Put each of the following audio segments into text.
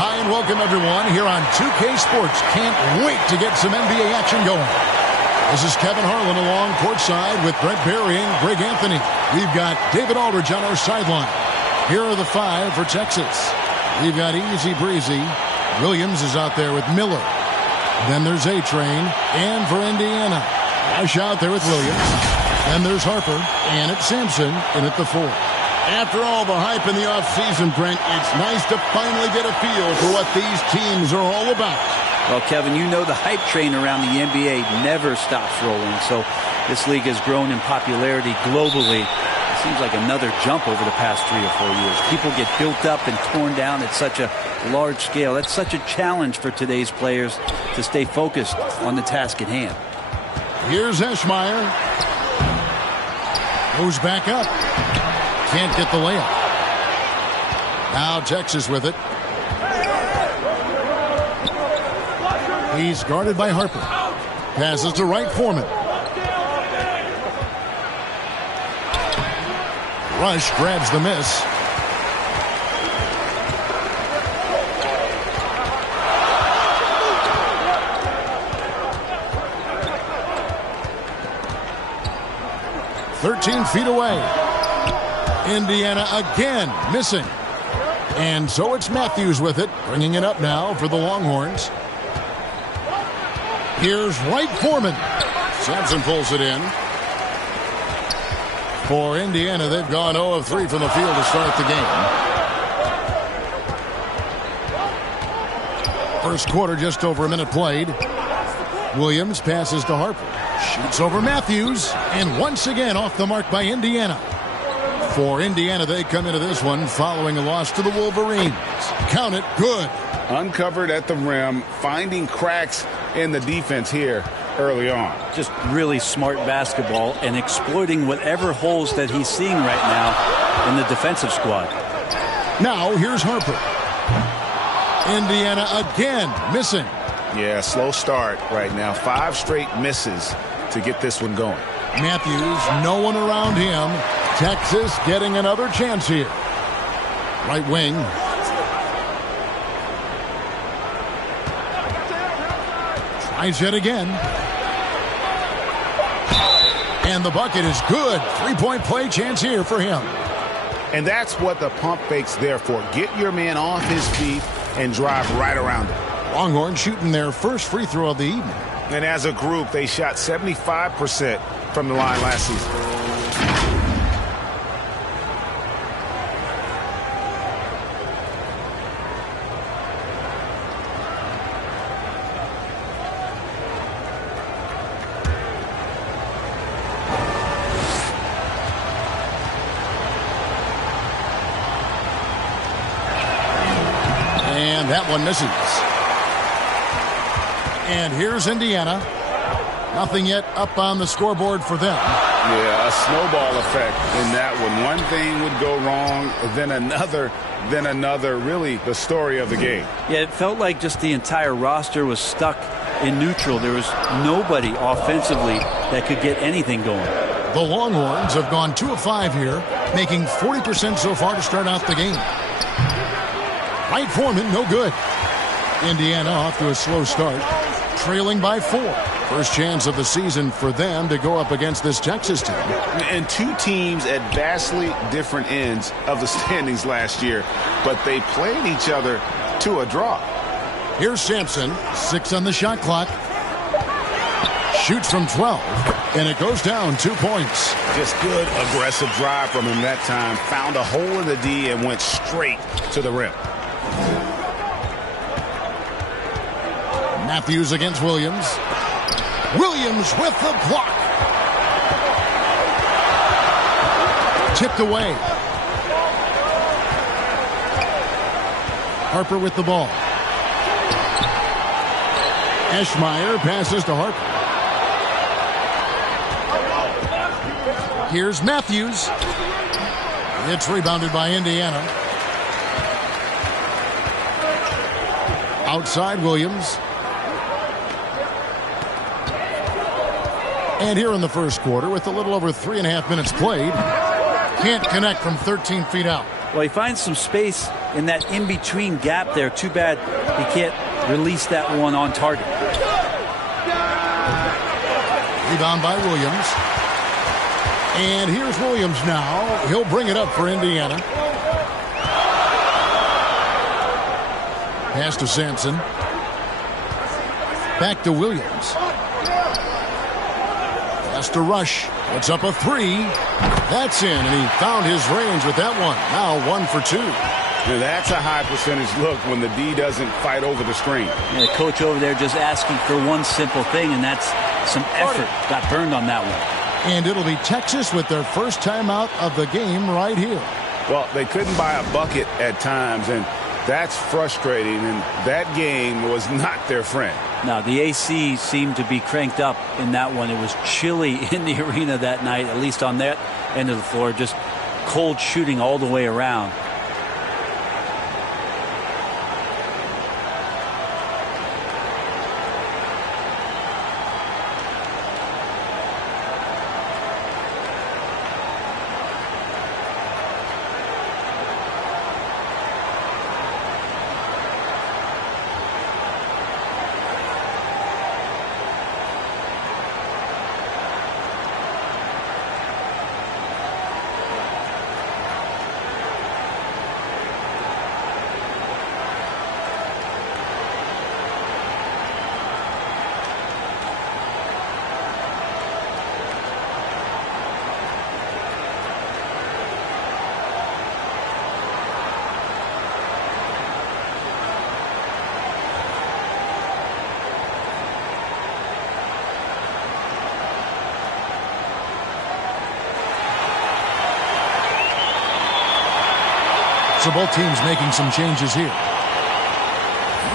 Hi and welcome everyone here on 2K Sports. Can't wait to get some NBA action going. This is Kevin Harlan along courtside with Brent Barry and Greg Anthony. We've got David Aldridge on our sideline. Here are the five for Texas. We've got Easy Breezy. Williams is out there with Miller. Then there's A-Train. And for Indiana, Rush out there with Williams. Then there's Harper. And it's Sampson in at the 4. After all the hype in the offseason, Brent, it's nice to finally get a feel for what these teams are all about. Well, Kevin, you know the hype train around the NBA never stops rolling. So this league has grown in popularity globally. It seems like another jump over the past 3 or 4 years. People get built up and torn down at such a large scale. That's such a challenge for today's players to stay focused on the task at hand. Here's Eschmeyer. Goes back up. Can't get the layup. Now Texas with it. He's guarded by Harper. Passes to Wright Foreman. Rush grabs the miss. "13 feet away. Indiana again missing. And so it's Matthews with it, bringing it up now for the Longhorns. Here's Wright Foreman. Sampson pulls it in. For Indiana, they've gone 0 of 3 from the field to start the game. First quarter, just over a minute played. Williams passes to Harper. Shoots over Matthews. And once again off the mark by Indiana. For Indiana, they come into this one following a loss to the Wolverines. Count it, good. Uncovered at the rim, finding cracks in the defense here early on. Just really smart basketball and exploiting whatever holes that he's seeing right now in the defensive squad. Now here's Harper. Indiana again missing. Yeah, slow start right now. 5 straight misses to get this one going. Matthews, no one around him. Texas getting another chance here. Right wing. Tries yet again. And the bucket is good. 3-point play chance here for him. And that's what the pump fake's there for. Get your man off his feet and drive right around him. Longhorn shooting their first free throw of the evening. And as a group, they shot 75% from the line last season. That one misses. And here's Indiana. Nothing yet up on the scoreboard for them. Yeah, a snowball effect in that one. One thing would go wrong, then another. Really the story of the game. Yeah, it felt like just the entire roster was stuck in neutral. There was nobody offensively that could get anything going. The Longhorns have gone 2 of 5 here, making 40% so far to start out the game. Wright Foreman, no good. Indiana off to a slow start, trailing by 4. First chance of the season for them to go up against this Texas team. And 2 teams at vastly different ends of the standings last year, but they played each other to a draw. Here's Sampson, 6 on the shot clock. Shoots from 12, and it goes down 2 points. Just good aggressive drive from him that time. Found a hole in the D and went straight to the rim. Matthews against Williams. Williams with the block. Tipped away. Harper with the ball. Eschmeyer passes to Harper. Here's Matthews. It's rebounded by Indiana. Outside Williams. And here in the first quarter, with a little over 3.5 minutes played, can't connect from 13 feet out. Well, he finds some space in that in-between gap there. Too bad he can't release that one on target. Rebound by Williams. And here's Williams now. He'll bring it up for Indiana. Pass to Sampson. Back to Williams. Pass to Rush. Puts up a three. That's in, and he found his range with that one. Now 1 for 2. Now that's a high percentage look when the D doesn't fight over the screen. Yeah, the coach over there just asking for one simple thing, and that's some effort. Got burned on that one. And it'll be Texas with their first timeout of the game right here. Well, they couldn't buy a bucket at times, and that's frustrating, and that game was not their friend. Now, the AC seemed to be cranked up in that one. It was chilly in the arena that night, at least on that end of the floor. Just cold shooting all the way around. So both teams making some changes here.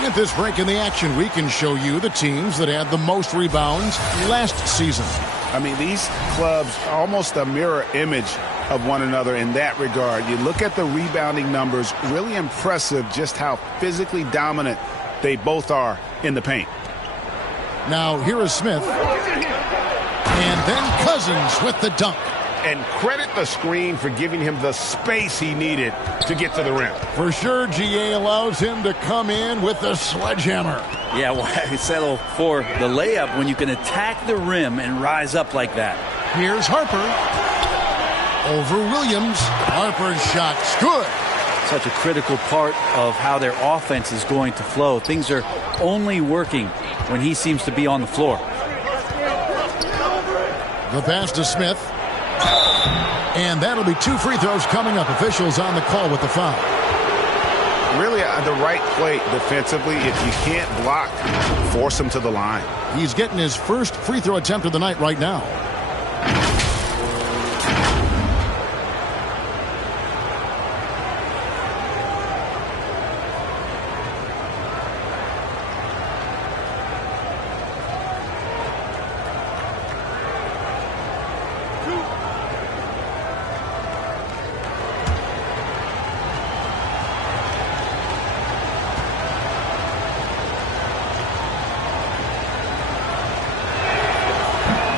At this break in the action, we can show you the teams that had the most rebounds last season. I mean, these clubs are almost a mirror image of one another in that regard. You look at the rebounding numbers, really impressive just how physically dominant they both are in the paint. Now here is Smith. And then Cousins with the dunk. And credit the screen for giving him the space he needed to get to the rim. For sure, GA allows him to come in with the sledgehammer. Yeah, why settle for the layup when you can attack the rim and rise up like that? Here's Harper. Over Williams. Harper's shot's good. Such a critical part of how their offense is going to flow. Things are only working when he seems to be on the floor. The pass to Smith. And that'll be 2 free throws coming up. Officials on the call with the foul. Really the right play defensively. If you can't block, force him to the line. He's getting his first free throw attempt of the night right now.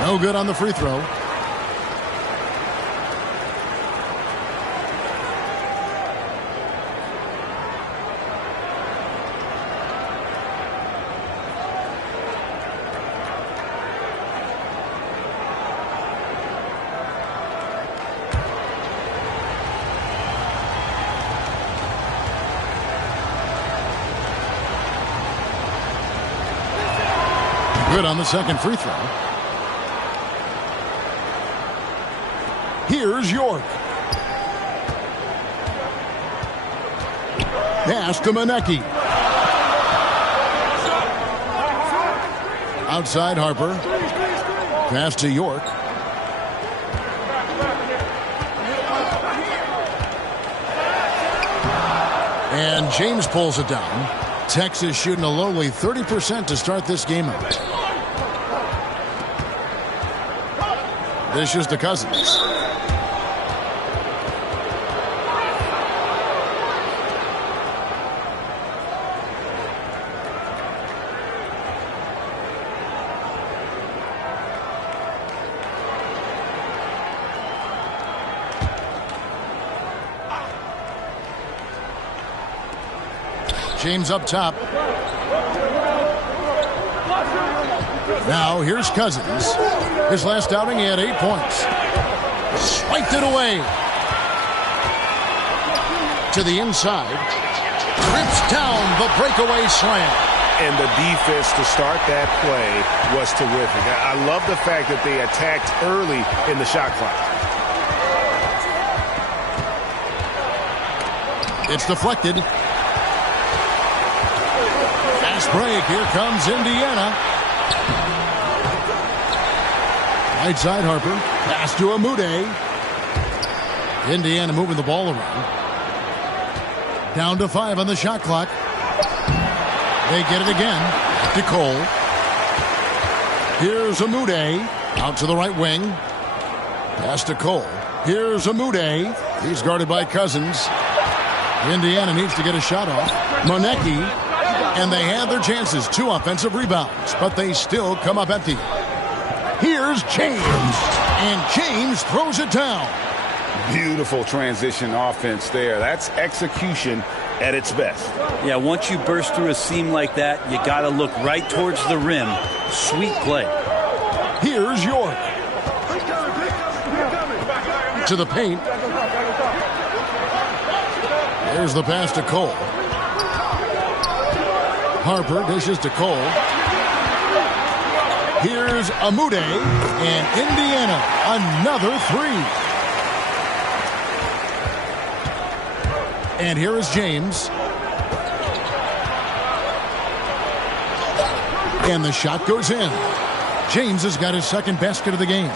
No good on the free throw. Good on the second free throw. Here's York. Pass to Manecki. Outside Harper. Pass to York. And James pulls it down. Texas shooting a lowly 30% to start this game out. This is to Cousins. James up top. Now here's Cousins. His last outing, he had 8 points. Swiped it away. To the inside. Rips down the breakaway slam. And the defense to start that play was terrific. I love the fact that they attacked early in the shot clock. It's deflected. Fast break. Here comes Indiana. Right side, Harper. Pass to Amude. Indiana moving the ball around. Down to 5 on the shot clock. They get it again. To Cole. Here's Amude. Out to the right wing. Pass to Cole. Here's Amude. He's guarded by Cousins. Indiana needs to get a shot off. Monecki. And they have their chances. 2 offensive rebounds. But they still come up empty. Here's James. And James throws it down. Beautiful transition offense there. That's execution at its best. Yeah, once you burst through a seam like that, you got to look right towards the rim. Sweet play. Here's York. To the paint. There's the pass to Cole. Harper dishes to Cole. Here's Amude, and Indiana, another 3. And here is James. And the shot goes in. James has got his second basket of the game.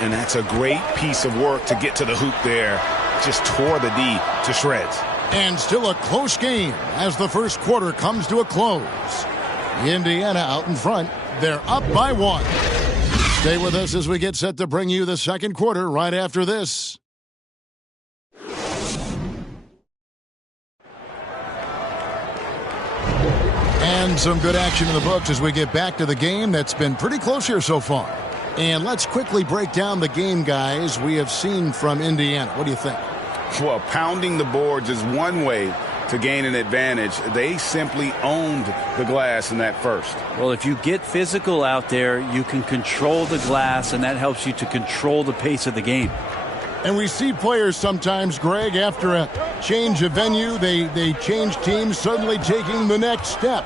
And that's a great piece of work to get to the hoop there. Just tore the D to shreds. And still a close game as the first quarter comes to a close. Indiana out in front. They're up by 1. Stay with us as we get set to bring you the second quarter right after this. And some good action in the books as we get back to the game that's been pretty close here so far. And let's quickly break down the game, guys, we have seen from Indiana. What do you think? Well, pounding the boards is one way to gain an advantage. They simply owned the glass in that first. Well, if you get physical out there, you can control the glass, and that helps you to control the pace of the game. And we see players sometimes, Greg, after a change of venue, they change teams, suddenly taking the next step.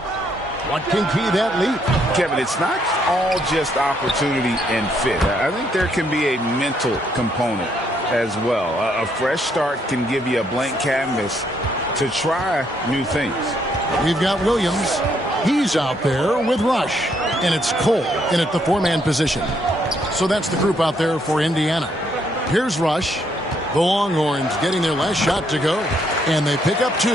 What can key that leap? Kevin, it's not all just opportunity and fit. I think there can be a mental component as well. A fresh start can give you a blank canvas to try new things. We've got Williams. He's out there with Rush. And it's Cole in at the 4-man position. So that's the group out there for Indiana. Here's Rush. The Longhorns getting their last shot to go. And they pick up 2.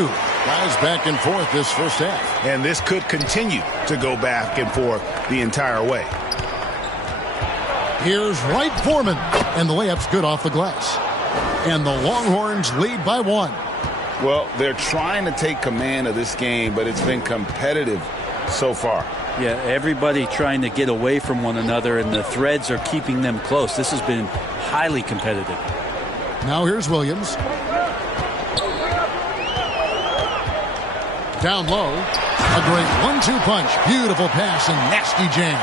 Guys back and forth this first half. And this could continue to go back and forth the entire way. Here's Wright Foreman. And the layup's good off the glass. And the Longhorns lead by 1. Well, they're trying to take command of this game, but it's been competitive so far. Yeah, everybody trying to get away from one another, and the threads are keeping them close. This has been highly competitive. Now here's Williams. Down low. A great 1-2 punch. Beautiful pass and nasty jam.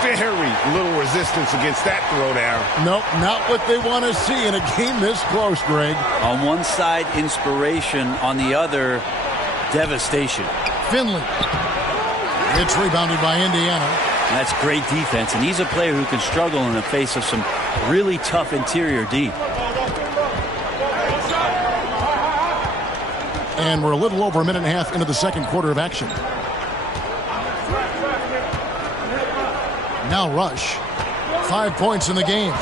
Very little resistance against that throwdown. Nope, not what they want to see in a game this close, Greg. On one side, inspiration. On the other, devastation. Finley. It's rebounded by Indiana. That's great defense, and he's a player who can struggle in the face of some really tough interior D. And we're a little over a minute and a half into the second quarter of action. Now Rush. 5 points in the game.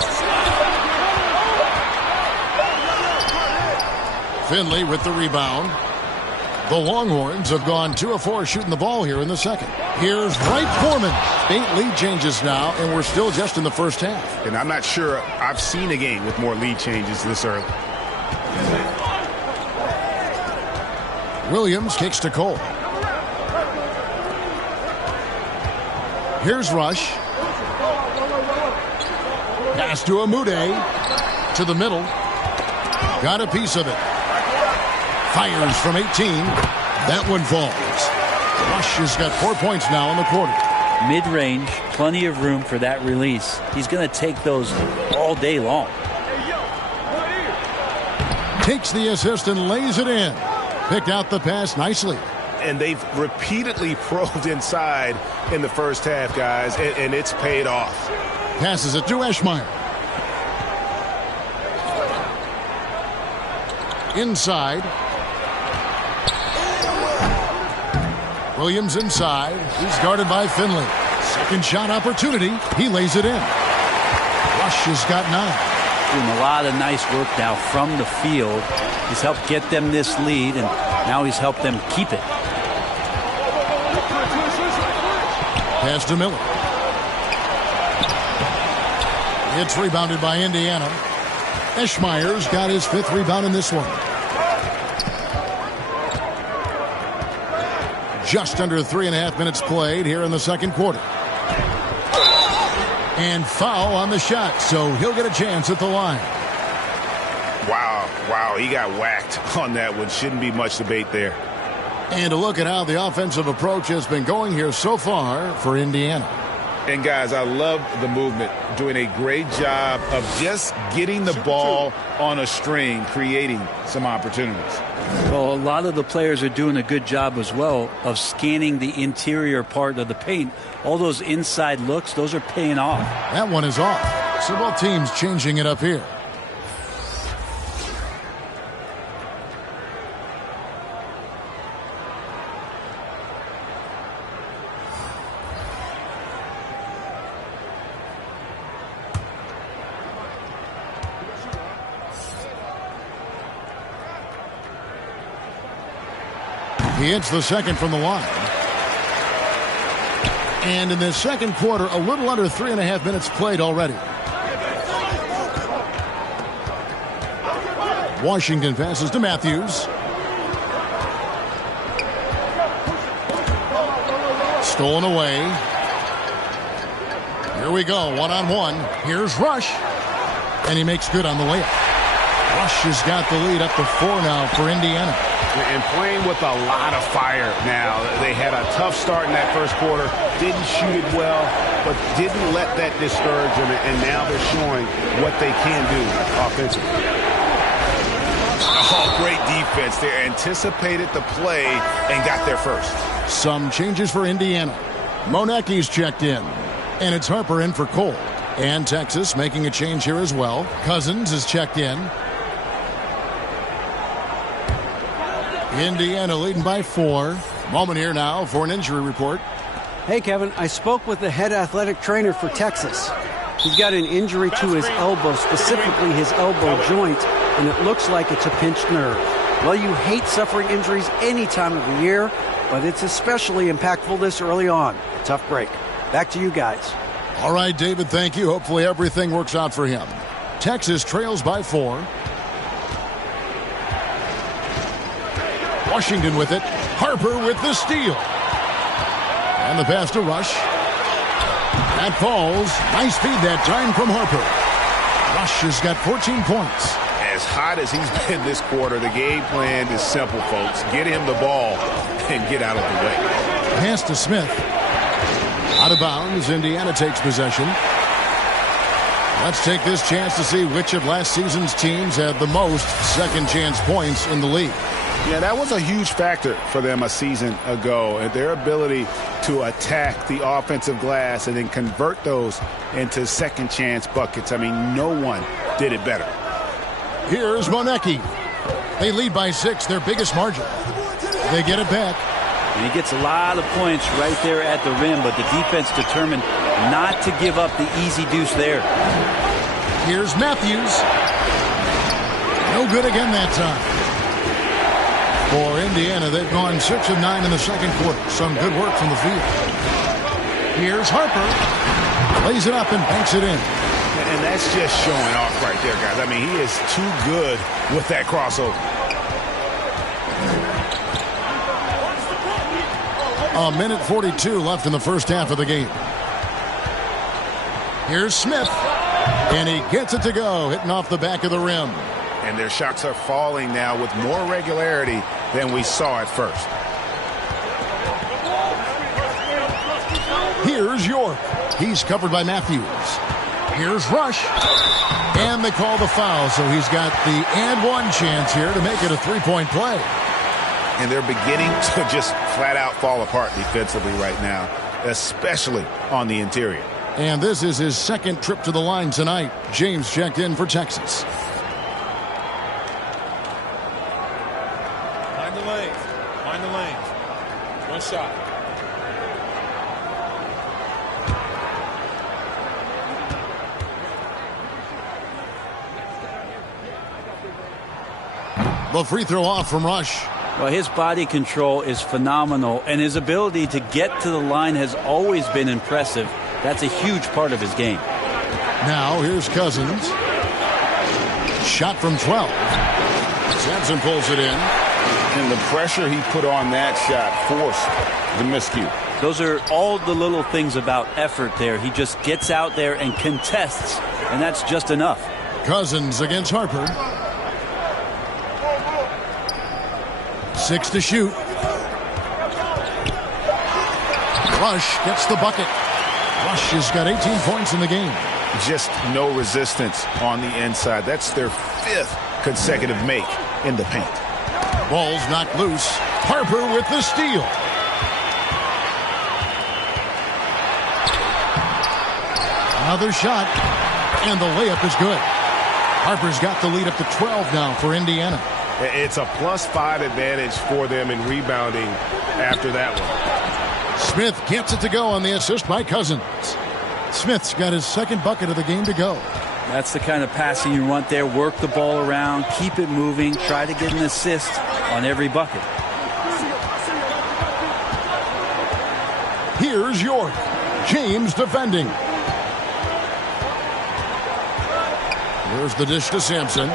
Finley with the rebound. The Longhorns have gone 2 of 4 shooting the ball here in the second. Here's Wright Foreman. 8 lead changes now, and we're still just in the first half. And I'm not sure I've seen a game with more lead changes this early. Williams kicks to Cole. Here's Rush. Pass to Amude. To the middle. Got a piece of it. Fires from 18. That one falls. Rush has got 4 points now in the quarter. Mid-range, plenty of room for that release. He's going to take those all day long. Takes the assist and lays it in. Picked out the pass nicely. And they've repeatedly probed inside in the first half, guys, and it's paid off. Passes it to Eschmeyer. Inside. Williams inside. He's guarded by Finley. Second shot opportunity. He lays it in. Rush has got 9. Doing a lot of nice work now from the field. He's helped get them this lead, and now he's helped them keep it. Pass to Miller. It's rebounded by Indiana. Eschmeyer's got his 5th rebound in this one. Just under 3.5 minutes played here in the second quarter. And foul on the shot, so he'll get a chance at the line. Wow, he got whacked on that one. Shouldn't be much debate there. And a look at how the offensive approach has been going here so far for Indiana. And, guys, I love the movement, doing a great job of just getting the ball on a string, creating some opportunities. Well, a lot of the players are doing a good job as well of scanning the interior part of the paint. All those inside looks, those are paying off. That one is off. So both teams changing it up here. He hits the second from the line. And in the second quarter, a little under 3.5 minutes played already. Washington passes to Matthews. Stolen away. Here we go, one-on-one. Here's Rush. And he makes good on the layup. Rush has got the lead up to 4 now for Indiana. And playing with a lot of fire now. They had a tough start in that first quarter. Didn't shoot it well, but didn't let that discourage them. And now they're showing what they can do offensively. Oh, great defense. They anticipated the play and got there first. Some changes for Indiana. Monecki's checked in. And it's Harper in for Cole. And Texas making a change here as well. Cousins is checked in. Indiana leading by 4. Moment here now for an injury report. Hey, Kevin, I spoke with the head athletic trainer for Texas. He's got an injury to his elbow, specifically his elbow joint, and it looks like it's a pinched nerve. Well, you hate suffering injuries any time of the year, but it's especially impactful this early on. Tough break. Back to you guys. All right, David, thank you. Hopefully everything works out for him. Texas trails by 4. Washington with it. Harper with the steal. And the pass to Rush. That falls. Nice feed that time from Harper. Rush has got 14 points. As hot as he's been this quarter, the game plan is simple, folks. Get him the ball and get out of the way. Pass to Smith. Out of bounds. Indiana takes possession. Let's take this chance to see which of last season's teams had the most second chance points in the league. Yeah, that was a huge factor for them a season ago, and their ability to attack the offensive glass and then convert those into second chance buckets. I mean, no one did it better. Here's Monecki. They lead by 6, their biggest margin. They get it back. And he gets a lot of points right there at the rim, but the defense determined not to give up the easy deuce there. Here's Matthews. No good again that time. For Indiana, they've gone 6 of 9 in the second quarter. Some good work from the field. Here's Harper. Lays it up and banks it in. And that's just showing off right there, guys. I mean, he is too good with that crossover. A minute 42 left in the first half of the game. Here's Smith. And he gets it to go, hitting off the back of the rim. And their shots are falling now with more regularity than we saw at first. Here's York. He's covered by Matthews. Here's Rush. And they call the foul, so he's got the and one chance here to make it a three-point play. And they're beginning to just flat out fall apart defensively right now, especially on the interior. And this is his second trip to the line tonight. James checked in for Texas. Find the lanes. Find the lanes. One shot. The free throw off from Rush. Well, his body control is phenomenal, and his ability to get to the line has always been impressive. That's a huge part of his game. Now here's Cousins. Shot from 12. Sampson pulls it in. And the pressure he put on that shot forced the miscue. Those are all the little things about effort there. He just gets out there and contests, and that's just enough. Cousins against Harper. 6 to shoot. Rush gets the bucket. Rush has got 18 points in the game. Just no resistance on the inside. That's their 5th consecutive make in the paint. Ball's knocked loose. Harper with the steal. Another shot, and the layup is good. Harper's got the lead up to 12 now for Indiana. It's a +5 advantage for them in rebounding after that one. Smith gets it to go on the assist by Cousins. Smith's got his second bucket of the game to go. That's the kind of passing you want there. Work the ball around, keep it moving, try to get an assist on every bucket. Here's York. James defending. Here's the dish to Sampson.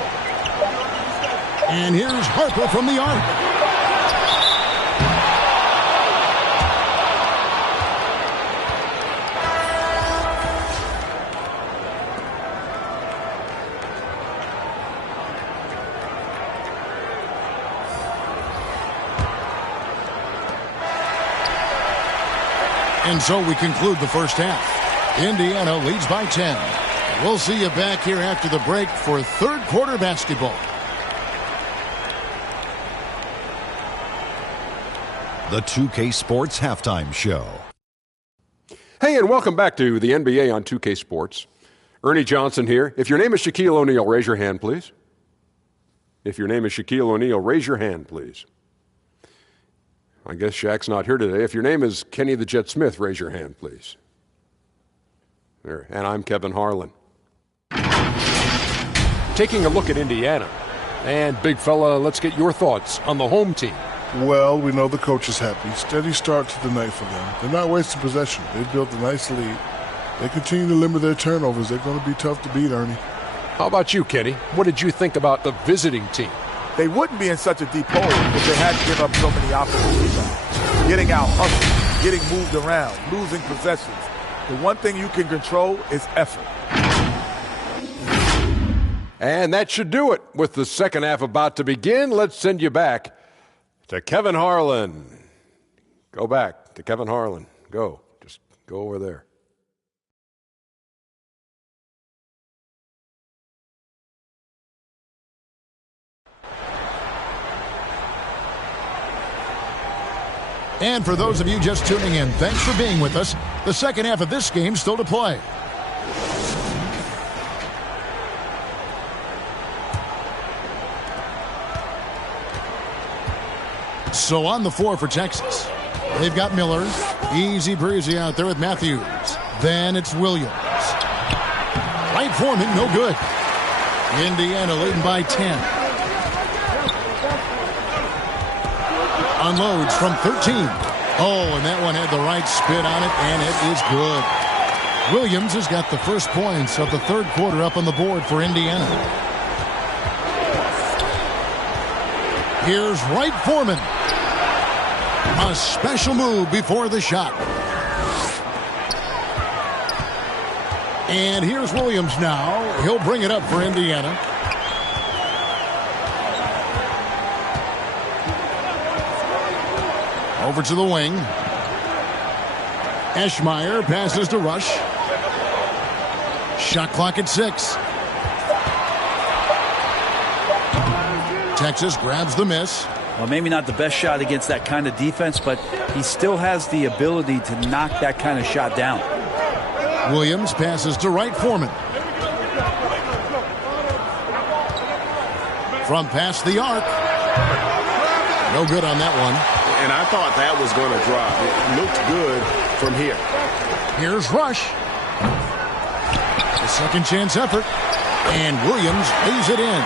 And here's Harper from the arc. And so we conclude the first half. Indiana leads by 10. We'll see you back here after the break for third quarter basketball. The 2K Sports Halftime Show. Hey, and welcome back to the NBA on 2K Sports. Ernie Johnson here. If your name is Shaquille O'Neal, raise your hand, please. If your name is Shaquille O'Neal, raise your hand, please. I guess Shaq's not here today. If your name is Kenny the Jet Smith, raise your hand, please. There. And I'm Kevin Harlan. Taking a look at Indiana. And, big fella, let's get your thoughts on the home team. Well, we know the coach is happy. Steady start to the night for them. They're not wasting possession. They've built a nice lead. They continue to limit their turnovers. They're going to be tough to beat, Ernie. How about you, Kenny? What did you think about the visiting team? They wouldn't be in such a deep hole if they hadn't given up so many offensive rebounds. Getting out hustled, getting moved around, losing possessions. The one thing you can control is effort. And that should do it. With the second half about to begin, let's send you back to Kevin Harlan. Go back to Kevin Harlan. Go. Just go over there. And for those of you just tuning in, thanks for being with us. The second half of this game still to play. So on the floor for Texas, they've got Miller. Easy breezy out there with Matthews. Then it's Williams. Right Foreman, no good. Indiana leading by 10. Unloads from 13. Oh, and that one had the right spin on it, and it is good. Williams has got the first points of the third quarter up on the board for Indiana. Here's Wright Foreman. A special move before the shot. And here's Williams now. He'll bring it up for Indiana. Over to the wing. Eschmeyer passes to Rush. Shot clock at 6. Texas grabs the miss. Well, maybe not the best shot against that kind of defense, but he still has the ability to knock that kind of shot down. Williams passes to Wright Foreman. From past the arc. No good on that one. And I thought that was going to drop. It looked good from here. Here's Rush. A second chance effort. And Williams lays it in.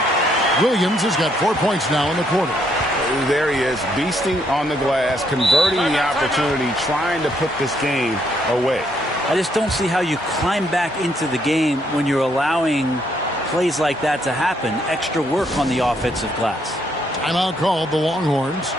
Williams has got 4 points now in the quarter. There he is, beasting on the glass, converting the opportunity, trying to put this game away. I just don't see how you climb back into the game when you're allowing plays like that to happen. Extra work on the offensive glass. Timeout called the Longhorns.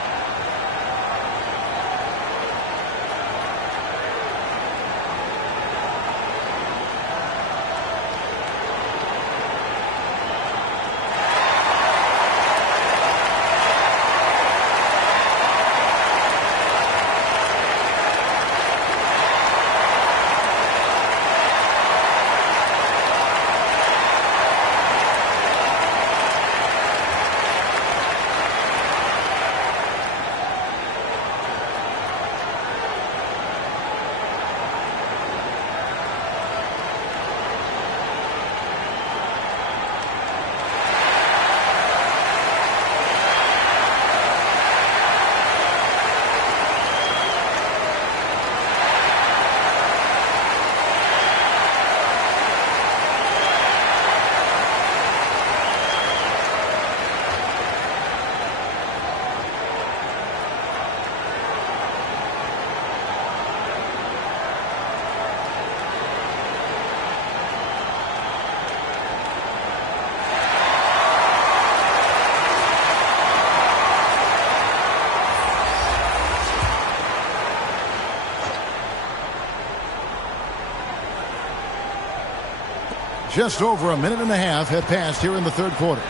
Just over a minute and a half have passed here in the third quarter.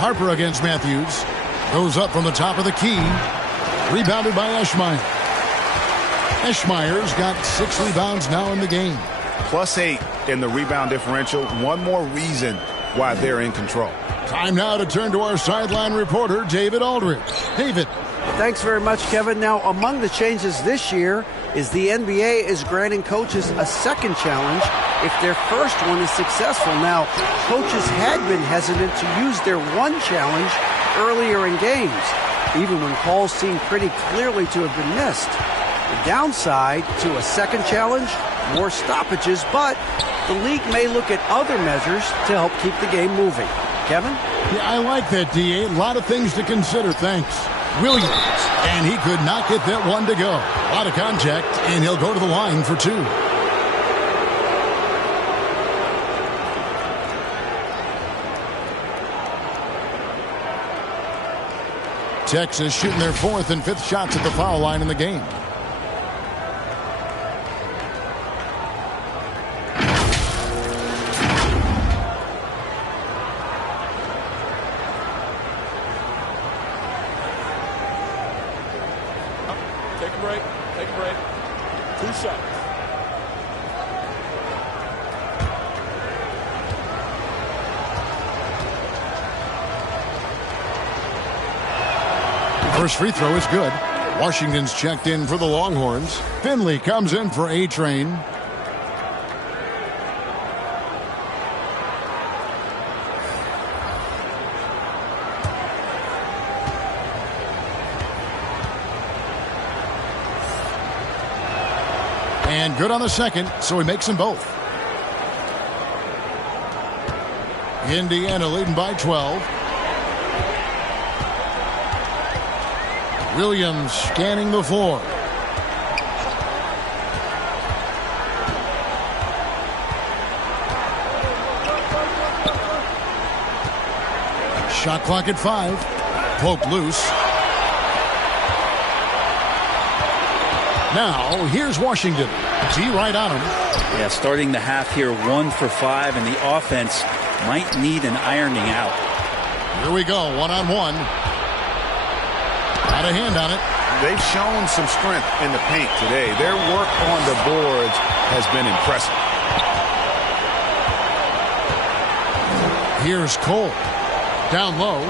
Harper against Matthews. Goes up from the top of the key. Rebounded by Eschmeyer. Eschmeyer's got 6 rebounds now in the game. +8 in the rebound differential. One more reason why they're in control. Time now to turn to our sideline reporter, David Aldridge. David. Thanks very much, Kevin. Now, among the changes this year is the NBA is granting coaches a second challenge if their first one is successful. Now, coaches had been hesitant to use their one challenge earlier in games, even when calls seemed pretty clearly to have been missed. The downside to a second challenge, more stoppages, but the league may look at other measures to help keep the game moving. Kevin? Yeah, I like that, D.A. A lot of things to consider. Thanks. Williams, and he could not get that one to go. A lot of contact, and he'll go to the line for 2. Texas shooting their 4th and 5th shots at the foul line in the game. Take a break. 2 shots. First free throw is good. Washington's checked in for the Longhorns. Finley comes in for A-Train. And good on the second, so he makes them both. Indiana leading by 12. Williams scanning the floor. Shot clock at 5. Poke loose. Now, here's Washington. T right on him. Yeah, starting the half here 1 for 5, and the offense might need an ironing out. Here we go, 1-on-1. Got a hand on it. they've shown some strength in the paint today. Their work on the boards has been impressive. Here's Cole. Down low.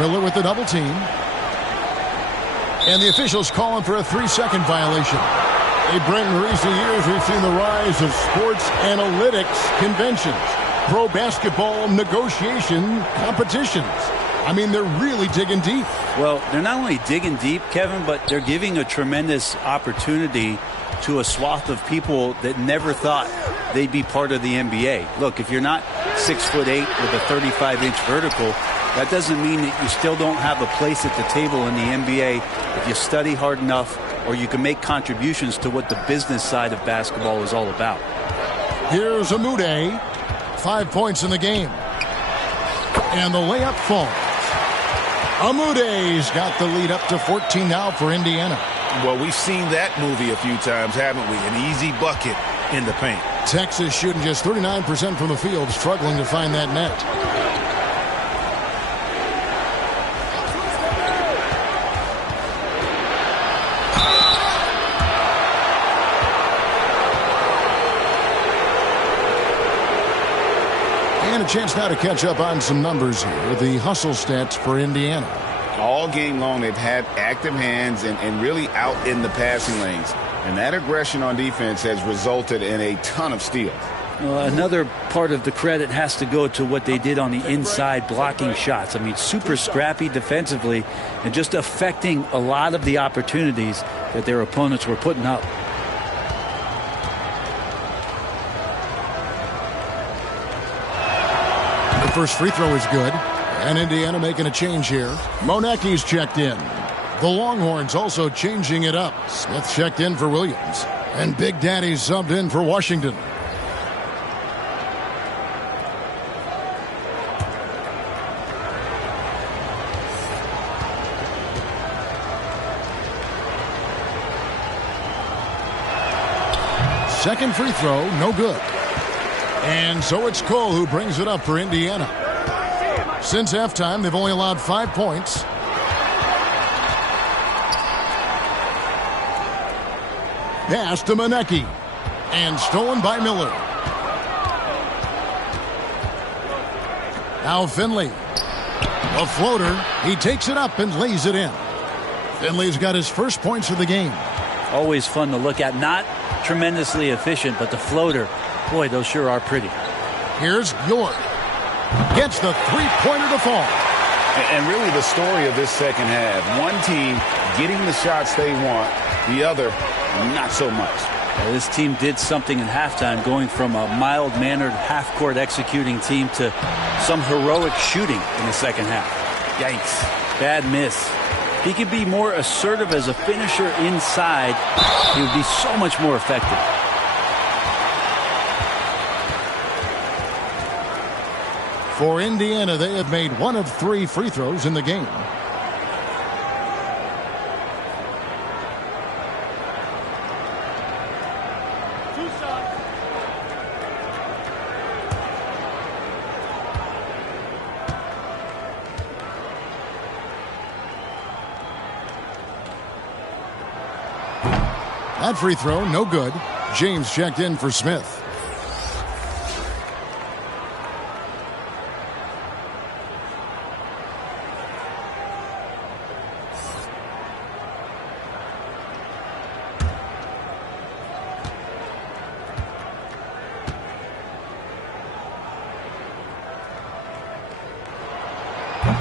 Miller with the double team. And the officials calling for a 3-second violation. Hey, Brent, in recent years, we've seen the rise of sports analytics conventions, pro basketball negotiation competitions. I mean, they're really digging deep. Well, they're not only digging deep, Kevin, but they're giving a tremendous opportunity to a swath of people that never thought they'd be part of the NBA. Look, if you're not 6'8" with a 35-inch vertical, that doesn't mean that you still don't have a place at the table in the NBA if you study hard enough or you can make contributions to what the business side of basketball is all about. Here's Amude. 5 points in the game. And the layup falls. Amude's got the lead up to 14 now for Indiana. Well, we've seen that movie a few times, haven't we? An easy bucket in the paint. Texas shooting just 39% from the field, struggling to find that net. And a chance now to catch up on some numbers here. The hustle stats for Indiana. All game long, they've had active hands and really out in the passing lanes. And that aggression on defense has resulted in a ton of steals. Well, another part of the credit has to go to what they did on the inside blocking shots. I mean, super scrappy defensively and just affecting a lot of the opportunities that their opponents were putting up. The first free throw is good. And Indiana making a change here. Monecki's checked in. The Longhorns also changing it up. Smith checked in for Williams. And Big Daddy subbed in for Washington. Second free throw, no good. And so it's Cole who brings it up for Indiana. Since halftime, they've only allowed 5 points. Pass to Monecki. And stolen by Miller. Now Finley. A floater. He takes it up and lays it in. Finley's got his first points of the game. Always fun to look at. Not tremendously efficient, but the floater, boy, those sure are pretty. Here's York. Gets the three-pointer to fall. And really the story of this second half. One team getting the shots they want, the other not so much. Well, this team did something in halftime, going from a mild-mannered half-court executing team to some heroic shooting in the second half. Yikes. Bad miss. He could be more assertive as a finisher inside. He would be so much more effective. For Indiana, they have made 1 of 3 free throws in the game. That free throw, no good. James checked in for Smith.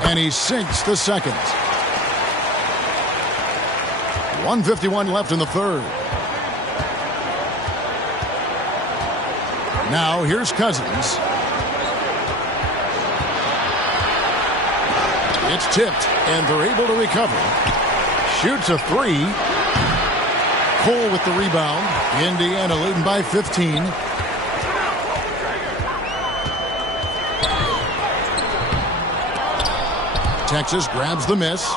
And he sinks the second. 1:51 left in the third. Now here's Cousins. It's tipped, and they're able to recover. Shoots a 3. Cole with the rebound. Indiana leading by 15. Texas grabs the miss.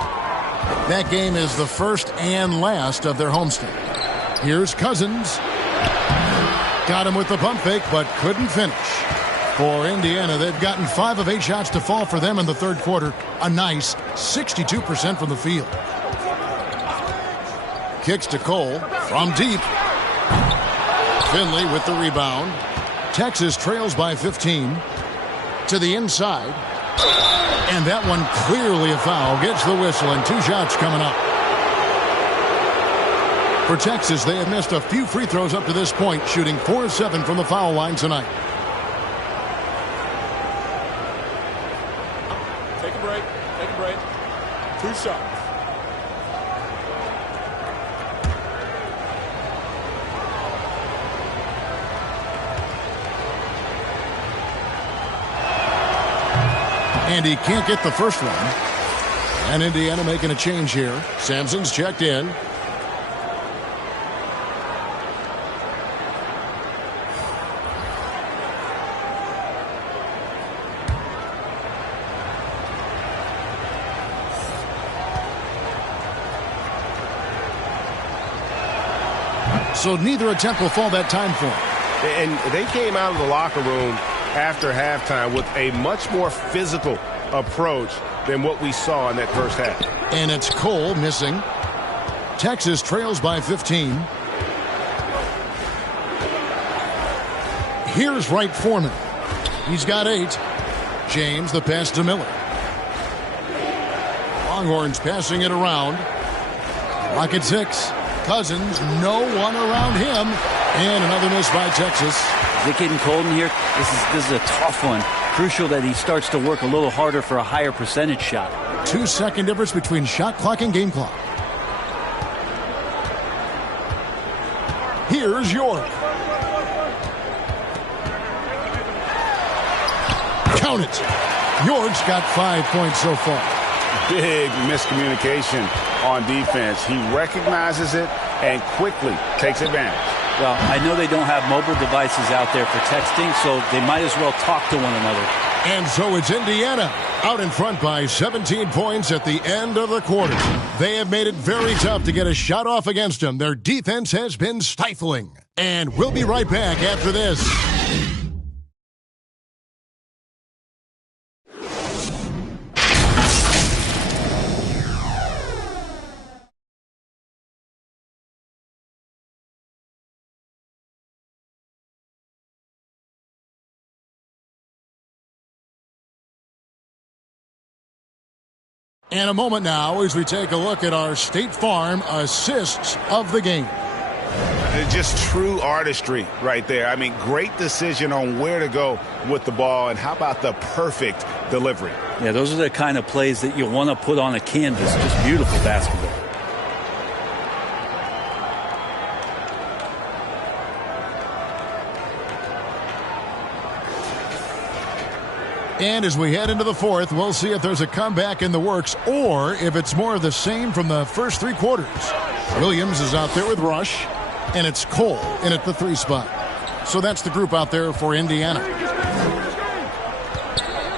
That game is the first and last of their homestand. Here's Cousins. Got him with the pump fake, but couldn't finish. for Indiana. They've gotten 5 of 8 shots to fall for them in the third quarter. A nice 62% from the field. Kicks to Cole from deep. Finley with the rebound. Texas trails by 15. To the inside. And that one clearly a foul. Gets the whistle and 2 shots coming up. For Texas, they have missed a few free throws up to this point, shooting 4 of 7 from the foul line tonight. Take a break. Take a break. 2 shots. And he can't get the first one. And Indiana making a change here. Sampson's checked in. So neither attempt will fall that time for him. And they came out of the locker room after halftime with a much more physical approach than what we saw in that first half. And it's Cole missing. Texas trails by 15. Here's Wright Foreman. He's got 8. James the pass to Miller. Longhorns passing it around. Rocket 6. Cousins, no one around him. And another miss by Texas. Is it getting cold in here? This is a tough one. Crucial that he starts to work a little harder for a higher percentage shot. 2-second difference between shot clock and game clock. Here's York. Count it. York's got 5 points so far. Big miscommunication on defense. He recognizes it and quickly takes advantage. Well, I know they don't have mobile devices out there for texting, so they might as well talk to one another. And so it's Indiana out in front by 17 points at the end of the quarter. They have made it very tough to get a shot off against them. Their defense has been stifling. And we'll be right back after this. And a moment now as we take a look at our State Farm assists of the game. Just true artistry right there. I mean, great decision on where to go with the ball, and how about the perfect delivery? Yeah, those are the kind of plays that you want to put on a canvas. Just beautiful basketball. And as we head into the fourth, we'll see if there's a comeback in the works or if it's more of the same from the first 3 quarters. Williams is out there with Rush, and it's Cole in at the 3 spot. So that's the group out there for Indiana.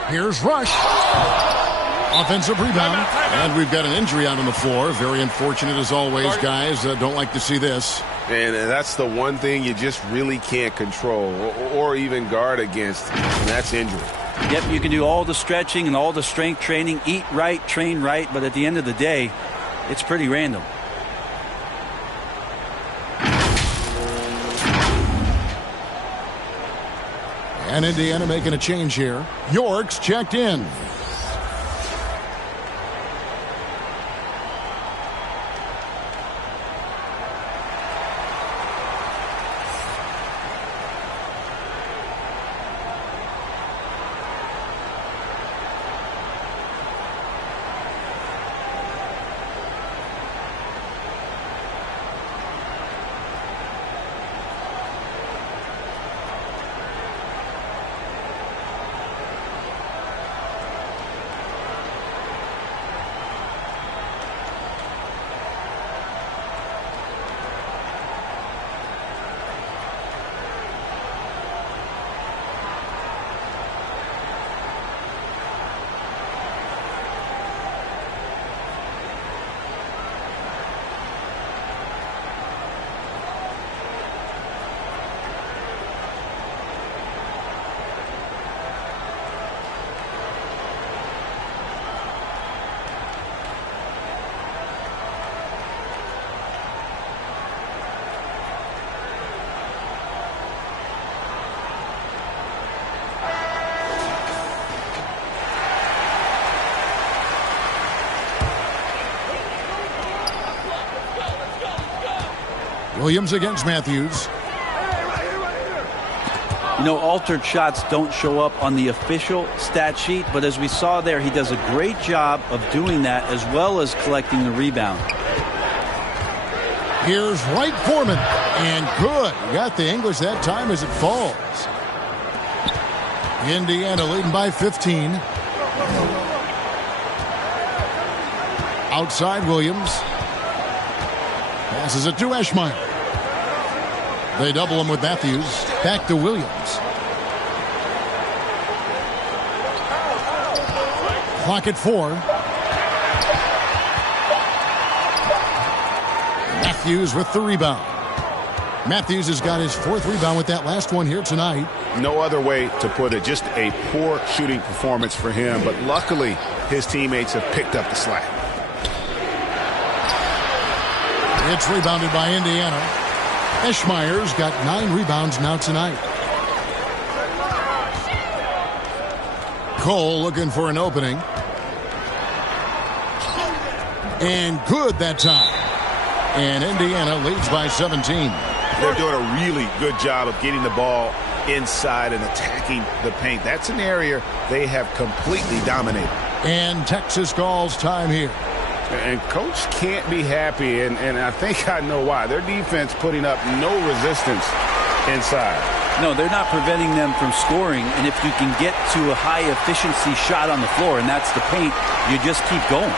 Here's Rush. Offensive rebound. And we've got an injury out on the floor. Very unfortunate as always, guys. Don't like to see this. And that's the one thing you just really can't control or even guard against, and that's injury. Yep, you can do all the stretching and all the strength training, eat right, train right, but at the end of the day, it's pretty random. And Indiana making a change here. York's checked in. Williams against Matthews. You know, altered shots don't show up on the official stat sheet, but as we saw there, he does a great job of doing that as well as collecting the rebound. Here's Wright Foreman, and good. He got the English that time as it falls. Indiana leading by 15. Outside Williams. Passes it to Eschmeyer. They double him with Matthews. Back to Williams. Clock at 4. Matthews with the rebound. Matthews has got his 4th rebound with that last one here tonight. No other way to put it. Just a poor shooting performance for him. But luckily, his teammates have picked up the slack. It's rebounded by Indiana. Eschmeyer's got 9 rebounds now tonight. Cole looking for an opening. And good that time. And Indiana leads by 17. They're doing a really good job of getting the ball inside and attacking the paint. That's an area they have completely dominated. And Texas calls time here. And Coach can't be happy, and I think I know why. Their defense putting up no resistance inside. No, they're not preventing them from scoring, and if you can get to a high-efficiency shot on the floor, and that's the paint, you just keep going.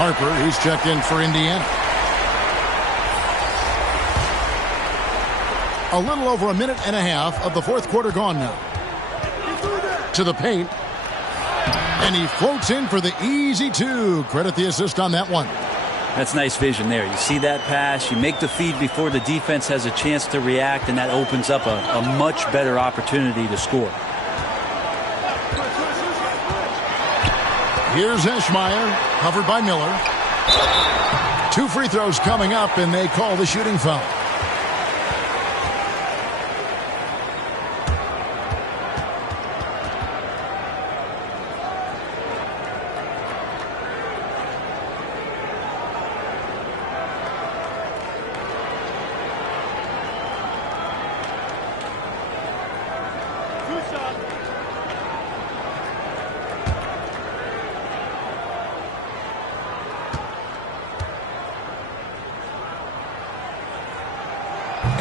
Harper, he's checked in for Indiana. A little over a minute and a half of the 4th quarter gone now. To the paint. And he floats in for the easy 2. Credit the assist on that one. That's nice vision there. You see that pass, you make the feed before the defense has a chance to react, and that opens up a much better opportunity to score. Here's Eschmeyer, covered by Miller. 2 free throws coming up, and they call the shooting foul.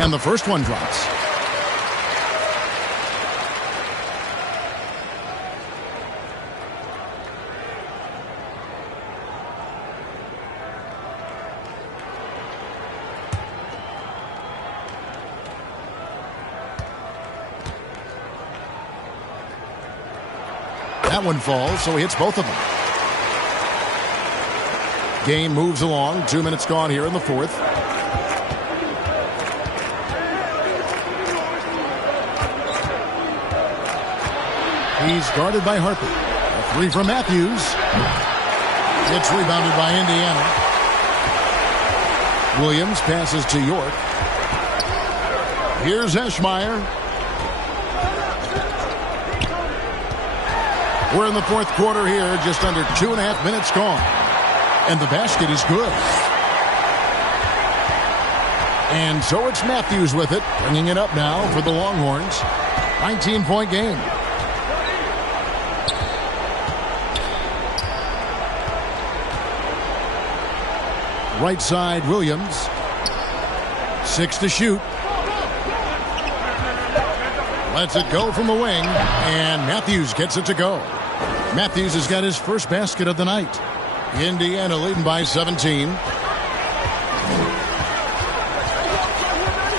And the first one drops. That one falls, so he hits both of them. Game moves along. 2 minutes gone here in the 4th. He's guarded by Harper. A 3 from Matthews. It's rebounded by Indiana. Williams passes to York. Here's Eschmeyer. We're in the 4th quarter here, just under 2.5 minutes gone. And the basket is good. And so it's Matthews with it, bringing it up now for the Longhorns. 19-point game. Right side, Williams. 6 to shoot. Lets it go from the wing, and Matthews gets it to go. Matthews has got his first basket of the night. Indiana leading by 17.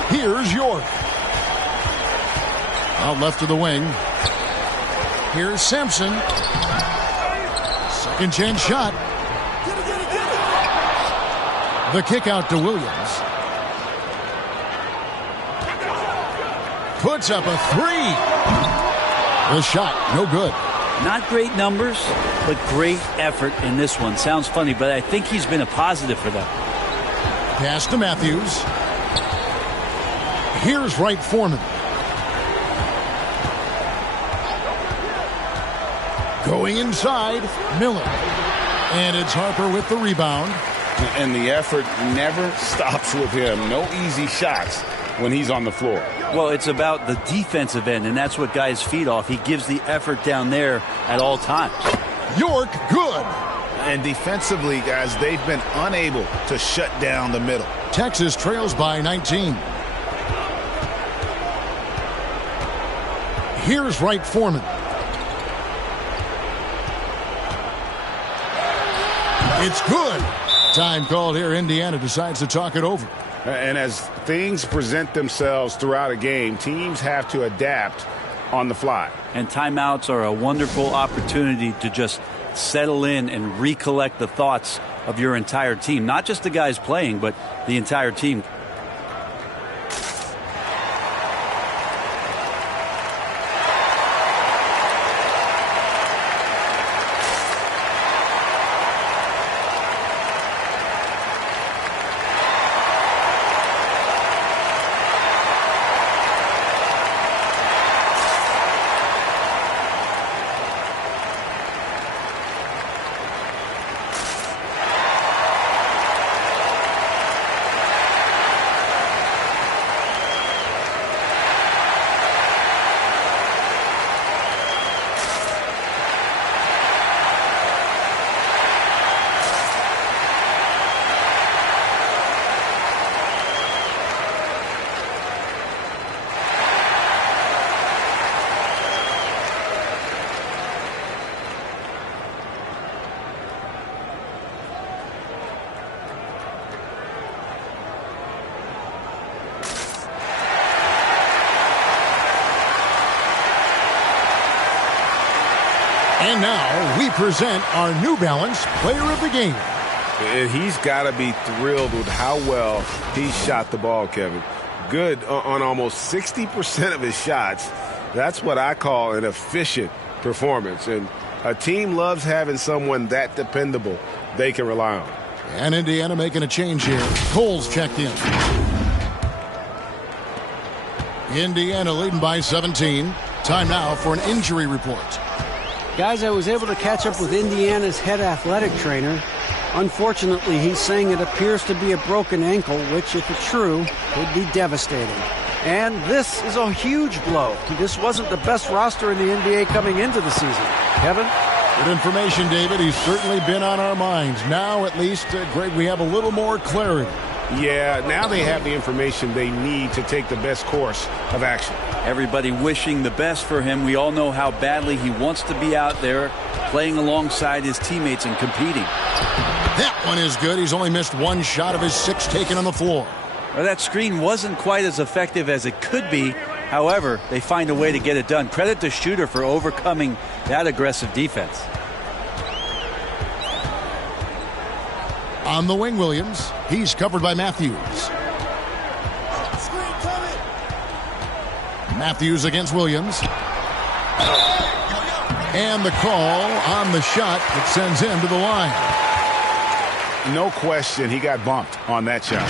Here's York. Out left of the wing. Here's Sampson. Second chance shot. The kick out to Williams. Puts up a three. The shot, no good. Not great numbers, but great effort in this one. Sounds funny, but I think he's been a positive for them. Pass to Matthews. Here's Wright Foreman. Going inside, Miller. And it's Harper with the rebound. And the effort never stops with him. No easy shots when he's on the floor. Well, it's about the defensive end, and that's what guys feed off. He gives the effort down there at all times. York, good. And defensively, guys, they've been unable to shut down the middle. Texas trails by 19. Here's Wright Foreman. It's good. Time called here. Indiana decides to talk it over. And as things present themselves throughout a game, teams have to adapt on the fly. And timeouts are a wonderful opportunity to just settle in and recollect the thoughts of your entire team. Not just the guys playing, but the entire team. And now we present our New Balance Player of the Game. And he's got to be thrilled with how well he shot the ball, Kevin. Good on almost 60% of his shots. That's what I call an efficient performance. And a team loves having someone that dependable they can rely on. And Indiana making a change here. Cole's checked in. Indiana leading by 17. Time now for an injury report. Guys, I was able to catch up with Indiana's head athletic trainer. Unfortunately, he's saying it appears to be a broken ankle, which, if it's true, could be devastating. And this is a huge blow. This wasn't the best roster in the NBA coming into the season. Kevin? Good information, David. He's certainly been on our minds. Now, at least, Greg, we have a little more clarity. Yeah, now they have the information they need to take the best course of action. Everybody wishing the best for him. We all know how badly he wants to be out there playing alongside his teammates and competing. That one is good. He's only missed one shot of his 6 taken on the floor. Well, that screen wasn't quite as effective as it could be. However, they find a way to get it done. Credit to Shooter for overcoming that aggressive defense. On the wing, Williams. He's covered by Matthews. Matthews against Williams. And the call on the shot that sends him to the line. No question, he got bumped on that shot.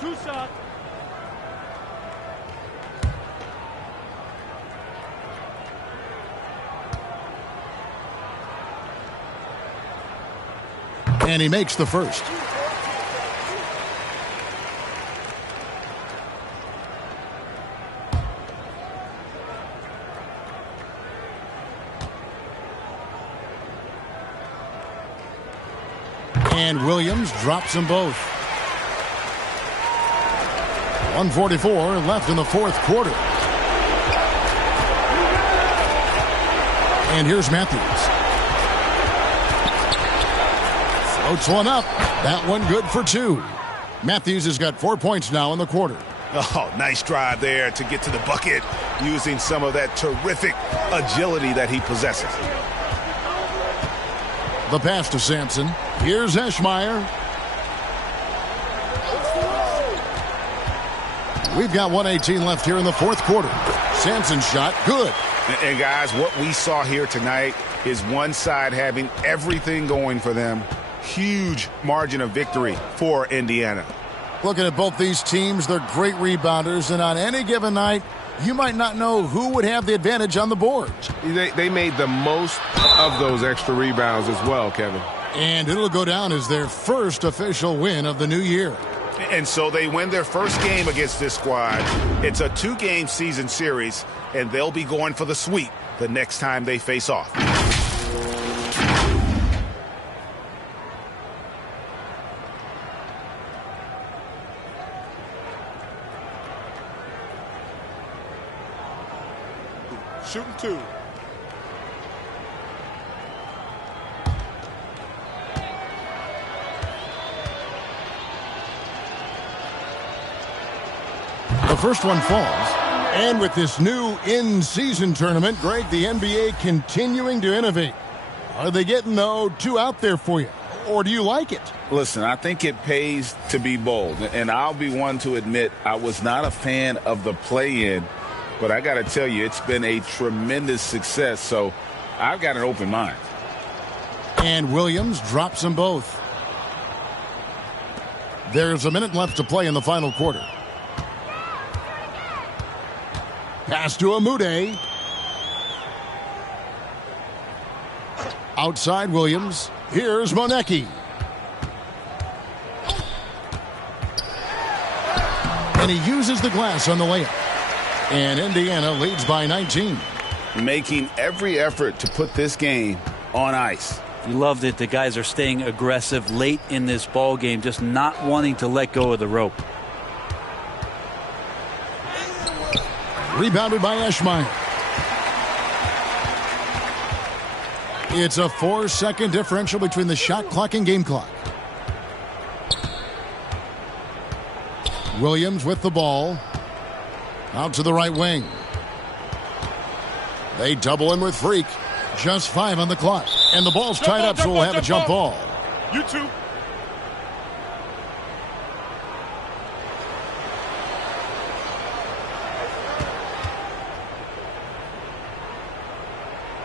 Two shots. And he makes the first. And Williams drops them both. 1:44 left in the fourth quarter. And here's Matthews. Floats one up. That one good for 2. Matthews has got 4 points now in the quarter. Oh, nice drive there to get to the bucket using some of that terrific agility that he possesses. The pass to Sampson. Here's Eschmeyer. We've got 1:18 left here in the fourth quarter. Sampson's shot, good. And guys, what we saw here tonight is one side having everything going for them. Huge margin of victory for Indiana. Looking at both these teams, they're great rebounders, and on any given night, you might not know who would have the advantage on the boards. They made the most of those extra rebounds as well, Kevin. And it'll go down as their first official win of the new year. And so they win their first game against this squad. It's a 2-game season series, and they'll be going for the sweep the next time they face off. Shooting 2. The first one falls. And with this new in-season tournament, Greg, the NBA continuing to innovate. Are they getting, though, too out there for you? Or do you like it? Listen, I think it pays to be bold. And I'll be one to admit I was not a fan of the play-in. But I got to tell you, it's been a tremendous success. So I've got an open mind. And Williams drops them both. There's a minute left to play in the final quarter. Pass to Amude. Outside Williams. Here's Monecki. And he uses the glass on the layup. And Indiana leads by 19. Making every effort to put this game on ice. You loved it. The guys are staying aggressive late in this ball game, just not wanting to let go of the rope. Rebounded by Eschmeyer. It's a 4-second differential between the shot clock and game clock. Williams with the ball. Out to the right wing. They double him with Freak. Just 5 on the clock. And the ball's tied up, so we'll have a jump ball. You two.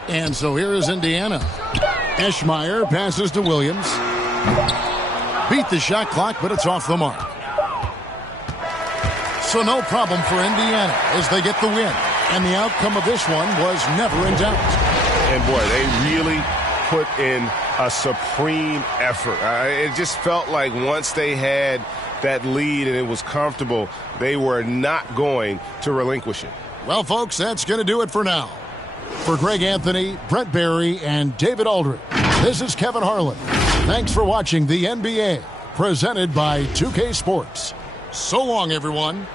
And so here is Indiana. Eschmeyer passes to Williams. Beat the shot clock, but it's off the mark. So no problem for Indiana as they get the win. And the outcome of this one was never in doubt. And boy, they really put in a supreme effort. It just felt like once they had that lead and it was comfortable, they were not going to relinquish it. Well, folks, that's going to do it for now. For Greg Anthony, Brent Barry, and David Aldridge, this is Kevin Harlan. Thanks for watching the NBA, presented by 2K Sports. So long, everyone.